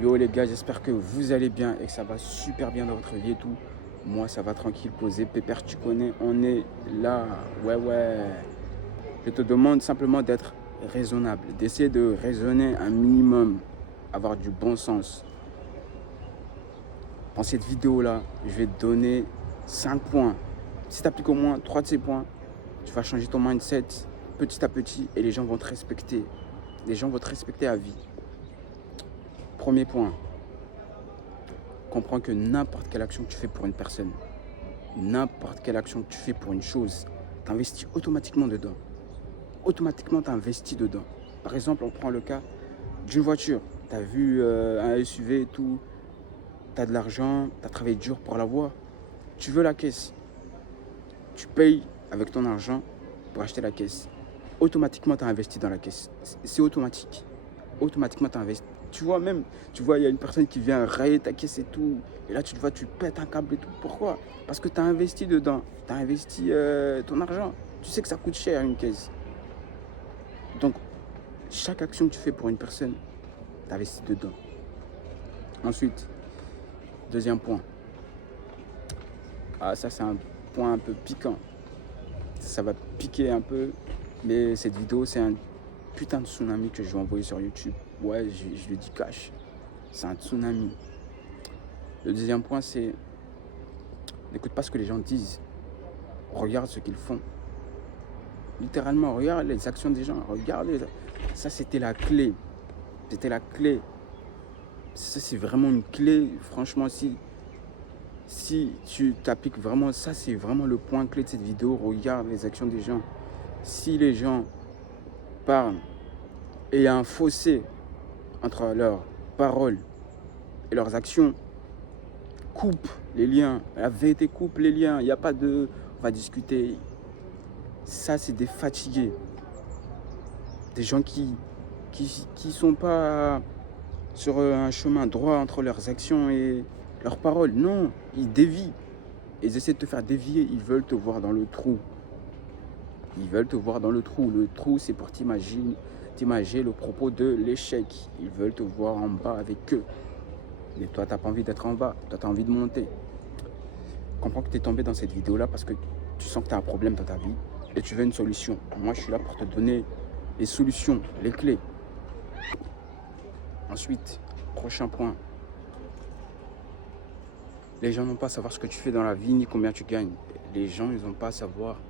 Yo les gars, j'espère que vous allez bien et que ça va super bien dans votre vie et tout. Moi, ça va tranquille, posé, pépère, tu connais, on est là. Ouais, ouais. Je te demande simplement d'être raisonnable, d'essayer de raisonner un minimum, avoir du bon sens. Dans cette vidéo-là, je vais te donner 5 points. Si tu appliques au moins 3 de ces points, tu vas changer ton mindset petit à petit et les gens vont te respecter. Les gens vont te respecter à vie. Premier point, comprends que n'importe quelle action que tu fais pour une personne, n'importe quelle action que tu fais pour une chose, tu investis automatiquement dedans. Automatiquement, tu investis dedans. Par exemple, on prend le cas d'une voiture. Tu as vu un SUV et tout, tu as de l'argent, tu as travaillé dur pour l'avoir. Tu veux la caisse. Tu payes avec ton argent pour acheter la caisse. Automatiquement, tu as investi dans la caisse. C'est automatique. Automatiquement, tu investis. Tu vois, même, tu vois, il y a une personne qui vient rayer ta caisse et tout. Et là, tu te vois, tu pètes un câble et tout. Pourquoi? Parce que tu as investi dedans. Tu as investi ton argent. Tu sais que ça coûte cher une caisse. Donc, chaque action que tu fais pour une personne, tu investis dedans. Ensuite, deuxième point. Ah, ça, c'est un point un peu piquant. Ça va piquer un peu. Mais cette vidéo, c'est un putain de tsunami que je vais envoyer sur YouTube. Ouais, je le dis cash. C'est un tsunami. Le deuxième point, c'est n'écoute pas ce que les gens disent. Regarde ce qu'ils font. Littéralement, regarde les actions des gens. Regarde ça, c'était la clé. C'était la clé. Ça, c'est vraiment une clé. Franchement, si tu t'appliques vraiment, ça, c'est vraiment le point clé de cette vidéo. Regarde les actions des gens. Si les gens parlent et il y a un fossé entre leurs paroles et leurs actions, coupe les liens. La vérité coupe les liens. Il n'y a pas de... On va discuter. Ça, c'est des fatigués. Des gens qui sont pas sur un chemin droit entre leurs actions et leurs paroles. Non, ils dévient. Ils essaient de te faire dévier. Ils veulent te voir dans le trou. Ils veulent te voir dans le trou. Le trou, c'est pour t'imager le propos de l'échec. Ils veulent te voir en bas avec eux. Mais toi, tu n'as pas envie d'être en bas. Toi, tu as envie de monter. Comprends que tu es tombé dans cette vidéo-là parce que tu sens que tu as un problème dans ta vie et tu veux une solution. Moi, je suis là pour te donner les solutions, les clés. Ensuite, prochain point. Les gens n'ont pas à savoir ce que tu fais dans la vie ni combien tu gagnes. Les gens, ils n'ont pas à savoir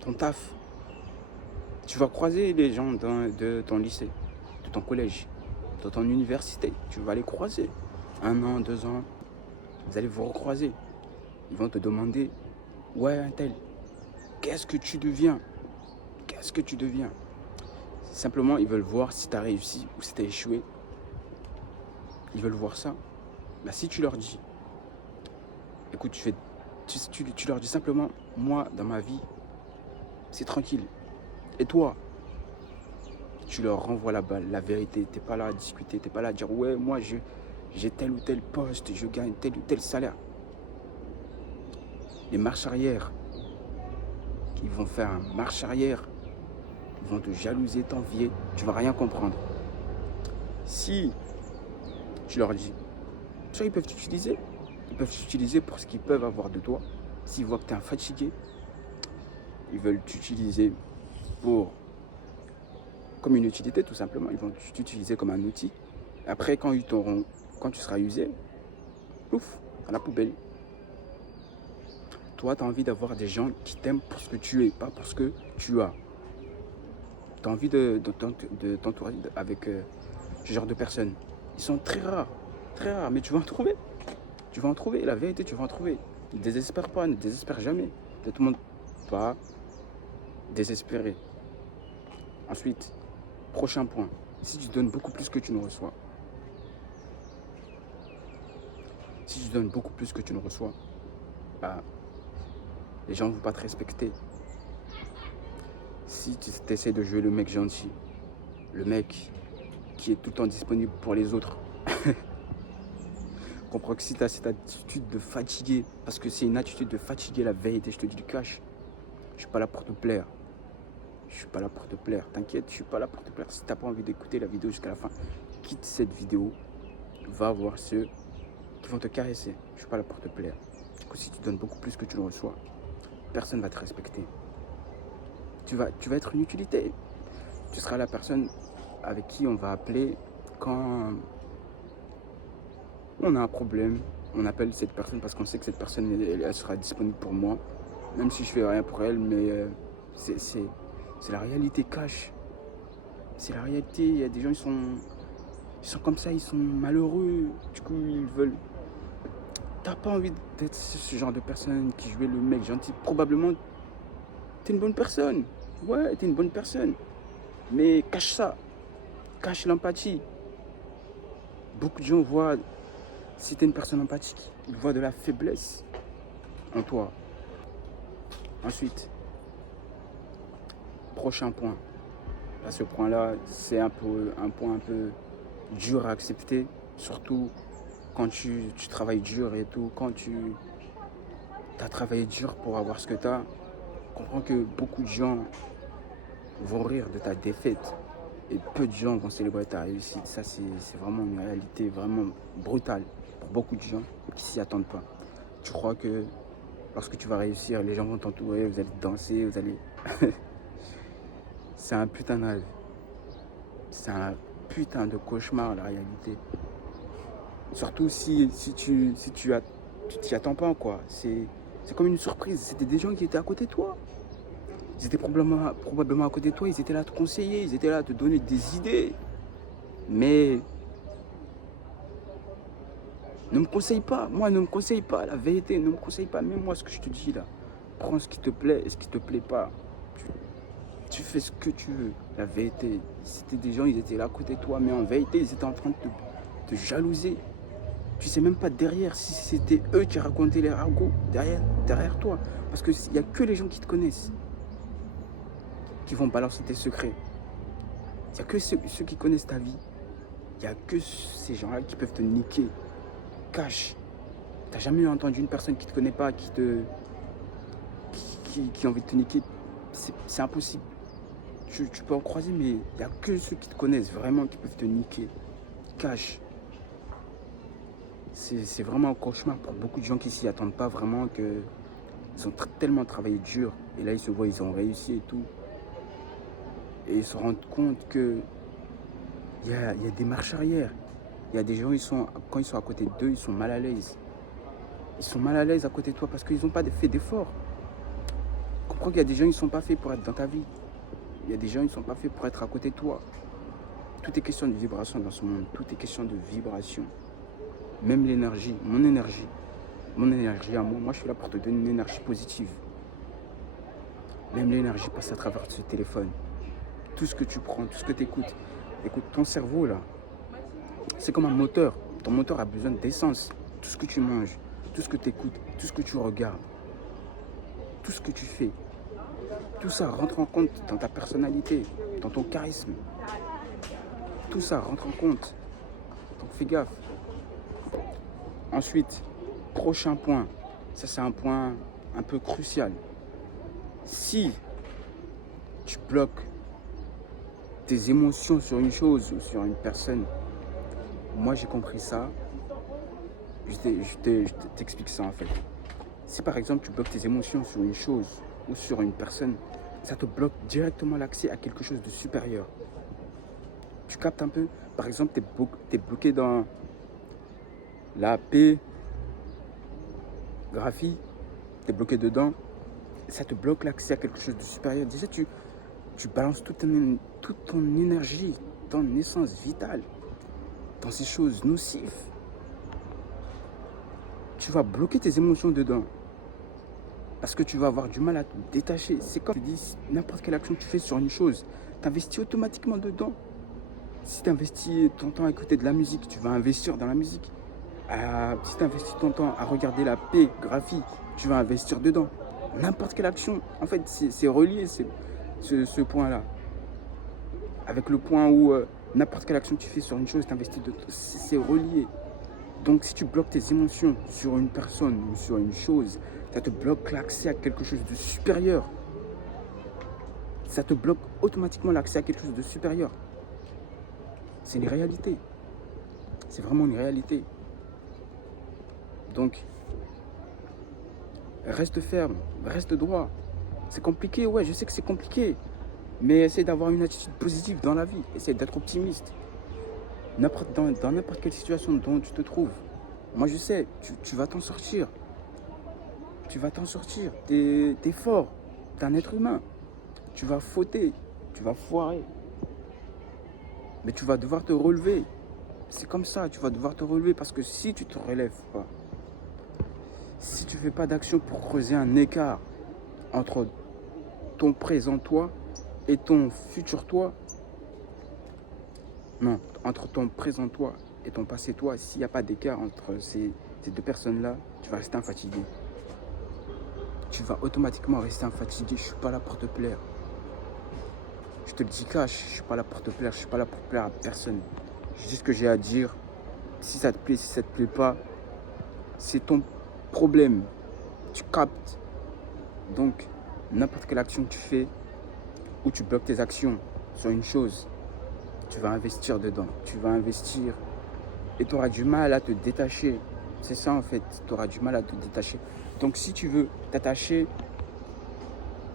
ton taf. Tu vas croiser les gens de ton lycée, de ton collège, de ton université. Tu vas les croiser. 1 an, 2 ans, vous allez vous recroiser. Ils vont te demander, ouais, un tel, qu'est-ce que tu deviens? Qu'est-ce que tu deviens? Simplement, ils veulent voir si tu as réussi ou si tu as échoué. Ils veulent voir ça. Bah, si tu leur dis, écoute, tu leur dis simplement, moi, dans ma vie, c'est tranquille. Et toi, tu leur renvoies la balle, la vérité. Tu n'es pas là à discuter, tu n'es pas là à dire, ouais, moi, j'ai tel ou tel poste, je gagne tel ou tel salaire. Les marches arrière, ils vont faire un marche arrière. Ils vont te jalouser, t'envier. Tu vas rien comprendre. Si tu leur dis, soit ils peuvent t'utiliser. Ils peuvent t'utiliser pour ce qu'ils peuvent avoir de toi. S'ils voient que tu es un fatigué, ils veulent t'utiliser pour comme une utilité tout simplement. Ils vont t'utiliser comme un outil. Après, quand tu seras usé, ouf, à la poubelle. Toi, tu as envie d'avoir des gens qui t'aiment pour ce que tu es, pas pour ce que tu as. Tu as envie de t'entourer avec ce genre de personnes. Ils sont très rares, mais tu vas en trouver. Tu vas en trouver, la vérité, tu vas en trouver. Ne désespère pas, ne désespère jamais. Ne te montre pas désespéré. Ensuite, prochain point. Si tu donnes beaucoup plus que tu ne reçois, si tu donnes beaucoup plus que tu ne reçois, bah, les gens ne vont pas te respecter. Si tu essaies de jouer le mec gentil, le mec qui est tout le temps disponible pour les autres, comprends que si tu as cette attitude de fatigué, parce que c'est une attitude de fatigué, la vérité, je te dis du cash, je suis pas là pour te plaire. Je suis pas là pour te plaire. T'inquiète, je suis pas là pour te plaire. Si t'as pas envie d'écouter la vidéo jusqu'à la fin, quittes cette vidéo, va voir ceux qui vont te caresser. Je ne suis pas là pour te plaire. Du coup, si tu donnes beaucoup plus que tu le reçois, personne ne va te respecter. Tu vas être une utilité. Tu seras la personne avec qui on va appeler quand on a un problème. On appelle cette personne parce qu'on sait que cette personne elle sera disponible pour moi. Même si je fais rien pour elle, mais c'est la réalité cash. C'est la réalité. Il y a des gens, ils sont comme ça, ils sont malheureux. Du coup, ils veulent. T'as pas envie d'être ce genre de personne qui jouait le mec gentil. Probablement, t'es une bonne personne. Ouais, t'es une bonne personne. Mais cache ça. Cache l'empathie. Beaucoup de gens voient, si t'es une personne empathique, ils voient de la faiblesse en toi. Ensuite, prochain point. Là, ce point-là, c'est un point un peu dur à accepter. Surtout quand tu travailles dur et tout. Quand tu as travaillé dur pour avoir ce que tu as. Comprends que beaucoup de gens vont rire de ta défaite. Et peu de gens vont célébrer ta réussite. Ça, c'est vraiment une réalité vraiment brutale pour beaucoup de gens qui s'y attendent pas. Tu crois que lorsque tu vas réussir, les gens vont t'entourer, vous allez danser, vous allez... C'est un putain de rêve. C'est un putain de cauchemar, la réalité. Surtout si tu t'y attends pas, quoi. C'est comme une surprise. C'était des gens qui étaient à côté de toi. Ils étaient probablement à côté de toi, ils étaient là à te conseiller, ils étaient là à te donner des idées. Mais ne me conseille pas, moi ne me conseille pas, la vérité, ne me conseille pas, même moi ce que je te dis là. Prends ce qui te plaît et ce qui te plaît pas. Tu fais ce que tu veux, la vérité. C'était des gens, ils étaient là à côté de toi, mais en vérité, ils étaient en train de te jalouser. Tu sais même pas derrière si c'était eux qui racontaient les ragots derrière toi. Parce qu'il n'y a que les gens qui te connaissent qui vont balancer tes secrets. Il n'y a que ceux qui connaissent ta vie. Il n'y a que ces gens-là qui peuvent te niquer. Cache. Tu n'as jamais entendu une personne qui ne te connaît pas, qui a envie de te niquer. C'est impossible. Tu peux en croiser, mais il n'y a que ceux qui te connaissent vraiment qui peuvent te niquer. Cache. C'est vraiment un cauchemar pour beaucoup de gens qui s'y attendent pas vraiment, qu'ils ont tellement travaillé dur. Et là, ils se voient, ils ont réussi et tout. Et ils se rendent compte qu'il y a des marches arrière. Il y a des gens, quand ils sont à côté d'eux, ils sont mal à l'aise. Ils sont mal à l'aise à côté de toi parce qu'ils n'ont pas fait d'efforts. Comprends qu'il y a des gens, ils ne sont pas faits pour être dans ta vie. Il y a des gens, ils ne sont pas faits pour être à côté de toi. Tout est question de vibration dans ce monde. Tout est question de vibration. Même l'énergie, mon énergie à moi, je suis là pour te donner une énergie positive. Même l'énergie passe à travers ce téléphone. Tout ce que tu prends, tout ce que tu écoutes. Écoute, ton cerveau là, c'est comme un moteur. Ton moteur a besoin d'essence. Tout ce que tu manges, tout ce que tu écoutes, tout ce que tu regardes, tout ce que tu fais, tout ça rentre en compte dans ta personnalité, dans ton charisme. Tout ça rentre en compte. Donc fais gaffe. Ensuite, prochain point. Ça, c'est un point un peu crucial. Si tu bloques tes émotions sur une chose ou sur une personne, moi j'ai compris ça. Je t'explique ça en fait. Si par exemple tu bloques tes émotions sur une chose ou sur une personne, ça te bloque directement l'accès à quelque chose de supérieur. Tu captes un peu? Par exemple, tu es bloqué dans la paix, graphie, tu es bloqué dedans, ça te bloque l'accès à quelque chose de supérieur. Déjà, tu balances toute ton énergie, ton essence vitale dans ces choses nocives. Tu vas bloquer tes émotions dedans parce que tu vas avoir du mal à te détacher. C'est comme je te dis, n'importe quelle action que tu fais sur une chose, tu investis automatiquement dedans. Si tu investis ton temps à écouter de la musique, tu vas investir dans la musique. Si tu investis ton temps à regarder la paix, graphie, tu vas investir dedans. N'importe quelle action, en fait, c'est relié ce point-là. Avec le point où n'importe quelle action que tu fais sur une chose, tu investis dedans. C'est relié. Donc si tu bloques tes émotions sur une personne ou sur une chose, ça te bloque l'accès à quelque chose de supérieur. Ça te bloque automatiquement l'accès à quelque chose de supérieur. C'est une réalité. C'est vraiment une réalité. Donc, reste ferme, reste droit. C'est compliqué, ouais, je sais que c'est compliqué. Mais essaie d'avoir une attitude positive dans la vie. Essaie d'être optimiste. Dans n'importe quelle situation dont tu te trouves. Moi, je sais, tu vas t'en sortir. Tu vas t'en sortir. T'es fort. T'es un être humain. Tu vas fauter. Tu vas foirer. Mais tu vas devoir te relever. C'est comme ça, tu vas devoir te relever. Parce que si tu te relèves pas, si tu fais pas d'action pour creuser un écart entre ton présent toi et ton futur toi, non, entre ton présent toi et ton passé toi, s'il n'y a pas d'écart entre ces deux personnes-là, tu vas rester infatigué. Tu vas automatiquement rester infatigué. Je ne suis pas là pour te plaire. Je te le dis cash, je ne suis pas là pour te plaire. Je ne suis pas là pour plaire à personne. Je dis ce que j'ai à dire. Si ça te plaît, si ça ne te plaît pas, c'est ton problème. Tu captes. Donc, n'importe quelle action que tu fais ou tu bloques tes actions sur une chose, tu vas investir dedans. Tu vas investir et tu auras du mal à te détacher. C'est ça en fait, tu auras du mal à te détacher. Donc si tu veux t'attacher,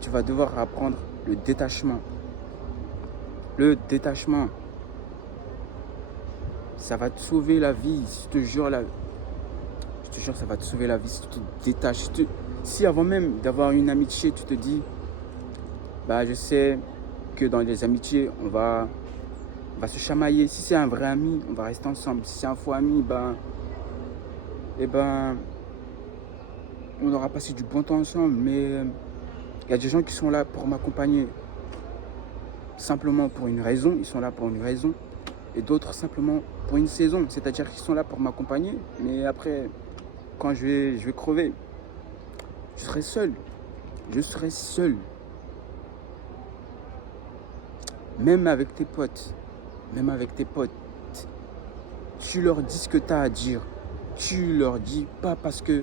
tu vas devoir apprendre le détachement. Le détachement, ça va te sauver la vie. Je te jure, ça va te sauver la vie si tu te détaches. Si avant même d'avoir une amitié, tu te dis, bah je sais que dans les amitiés, on va se chamailler. Si c'est un vrai ami, on va rester ensemble. Si c'est un faux ami, on aura passé du bon temps ensemble. Mais il y a des gens qui sont là pour m'accompagner simplement pour une raison. Ils sont là pour une raison. Et d'autres simplement pour une saison. C'est-à-dire qu'ils sont là pour m'accompagner. Mais après, quand je vais crever, je serai seul. Je serai seul. Même avec tes potes, tu leur dis ce que tu as à dire. Tu leur dis pas parce que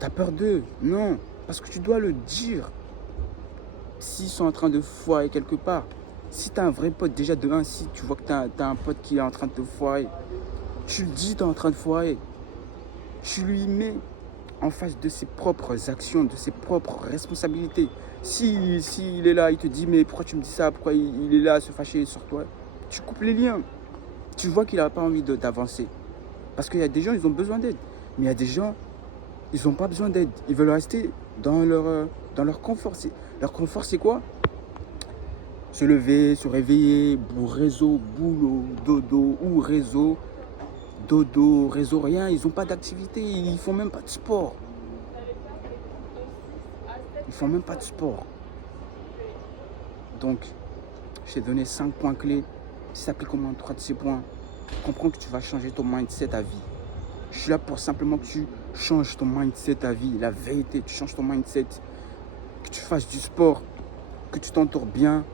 tu as peur d'eux. Non, parce que tu dois le dire. S'ils sont en train de foirer quelque part, si tu as un vrai pote, déjà de 1, si tu vois que tu as un pote qui est en train de te foirer, tu le dis, tu es en train de foirer. Tu lui mets en face de ses propres actions, de ses propres responsabilités. S'il est là, il te dit mais pourquoi tu me dis ça, pourquoi il est là à se fâcher sur toi, tu coupes les liens. Tu vois qu'il n'a pas envie d'avancer. Parce qu'il y a des gens, ils ont besoin d'aide. Mais il y a des gens, ils n'ont pas besoin d'aide. Ils veulent rester dans leur confort. Leur confort, c'est quoi? Se lever, se réveiller, réseau, boulot, dodo ou réseau. Dodo, réseau, rien. Ils n'ont pas d'activité. Ils ne font même pas de sport. Donc, je t'ai donné 5 points clés. Si tu appliques au moins 3 de ces points, comprends que tu vas changer ton mindset à vie. Je suis là pour simplement que tu changes ton mindset à vie. La vérité, tu changes ton mindset. Que tu fasses du sport. Que tu t'entoures bien.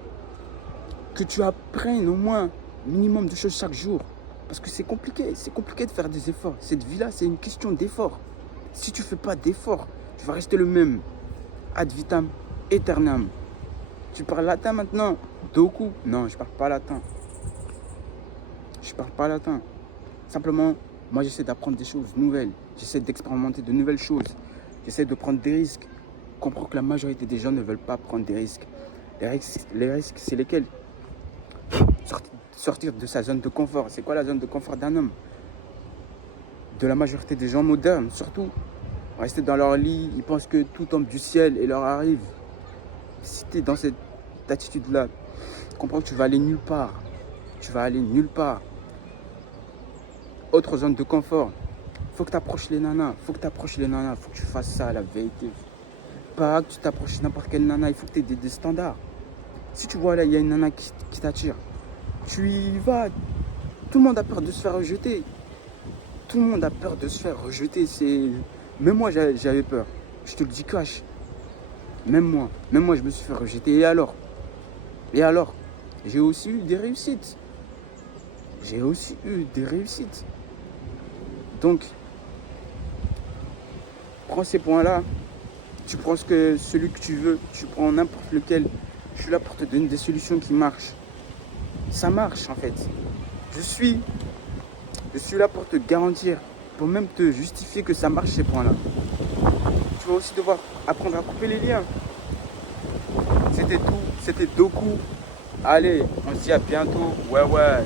Que tu apprennes au moins minimum de choses chaque jour. Parce que c'est compliqué de faire des efforts. Cette vie-là, c'est une question d'effort. Si tu ne fais pas d'effort, tu vas rester le même. Ad vitam aeternam. Tu parles latin maintenant? Doku? Non, je ne parle pas latin. Simplement, moi, j'essaie d'apprendre des choses nouvelles. J'essaie d'expérimenter de nouvelles choses. J'essaie de prendre des risques. Je comprends que la majorité des gens ne veulent pas prendre des risques. Les risques, c'est lesquels? Sortir de sa zone de confort. C'est quoi la zone de confort d'un homme? De la majorité des gens modernes, surtout. Rester dans leur lit, ils pensent que tout tombe du ciel et leur arrive. Si tu es dans cette attitude-là, comprends que tu vas aller nulle part. Autre zone de confort. Faut que tu approches les nanas. Faut que tu fasses ça, la vérité. Pas que tu t'approches n'importe quelle nana. Il faut que tu aies des standards. Si tu vois là, il y a une nana qui t'attire, tu y vas. Tout le monde a peur de se faire rejeter. Même moi, j'avais peur. Je te le dis cash. Même moi, je me suis fait rejeter. Et alors, j'ai aussi eu des réussites. Donc, prends ces points-là. Tu prends celui que tu veux. Tu prends n'importe lequel. Je suis là pour te donner des solutions qui marchent. Ça marche en fait. Je suis là pour te garantir, pour même te justifier que ça marche ces points-là. Tu vas aussi devoir apprendre à couper les liens. C'était tout, c'était Doku. Allez, on se dit à bientôt. Ouais, ouais.